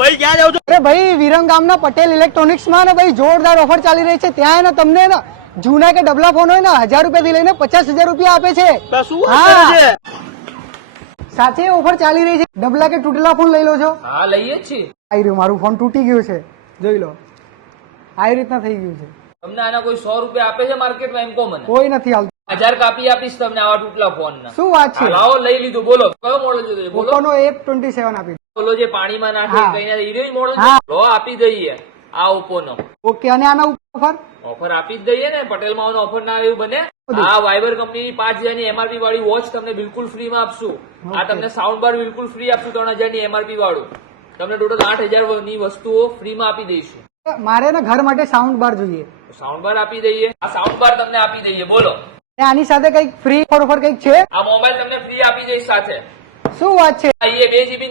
ભાઈ ક્યાં જાવ છો? અરે ભાઈ વિરમગામના પટેલ ઇલેક્ટ્રોનિક્સ માં ને ભાઈ જોરદાર ઓફર ચાલી રહી છે. ત્યાં ને તમને ને જૂના કે ડબલા ફોન હોય ને 1000 રૂપિયાથી લઈને 50,000 રૂપિયા આપે છે. શું વાત કરે છે? સાચે ઓફર ચાલી રહી છે. ડબલા કે તૂટેલા ફોન લઈ લો છો? હા લઈએ છીએ. આવી રહ્યું મારું ફોન તૂટી ગયું છે, જોઈ લો. આવી રીતના થઈ ગયું છે. તમને આના કોઈ 100 રૂપિયા આપે છે માર્કેટમાં? એમ કહો મને. કોઈ નથી હાલતું. 1000 કાપી આપીશ તમને આવા તૂટલા ફોન ના. શું વાત છે? લાવો લઈ લીધું. બોલો કયો મોડલ જોતો? બોલો. ઓપ્પોનો F27 આપી દો. બોલો જે પાણીમાં નાખે હા. કઈ ના હીરો મોડલ હા. લો આપી દઈએ આ ઓપ્પો નો. ઓકે, અને આના ઓફર ઓફર આપી જ દઈએ ને. પટેલ માઉનો ઓફર ના આવે એવું બને? આ વાઇબર કંપનીની 5000 ની એમઆરપી વાળી વોચ તમને બિલકુલ ફ્રી માં આપશું. આ તમને સાઉન્ડ બાર બિલકુલ ફ્રી આપશું 3000 ની એમઆરપી વાળું. તમને ટોટલ 8000 ની વસ્તુઓ ફ્રી માં આપી દઈશું. મારે ને ઘર માટે સાઉન્ડ બાર જોઈએ. સાઉન્ડ બાર આપી દઈએ. આ સાઉન્ડ બાર તમને આપી દઈએ. બોલો અને આની સાથે કઈક ફ્રી ઓફર કઈક છે? આ મોબાઈલ તમને ફ્રી આપી દઈશ સાથે. શું વાત છે? એ 2 GB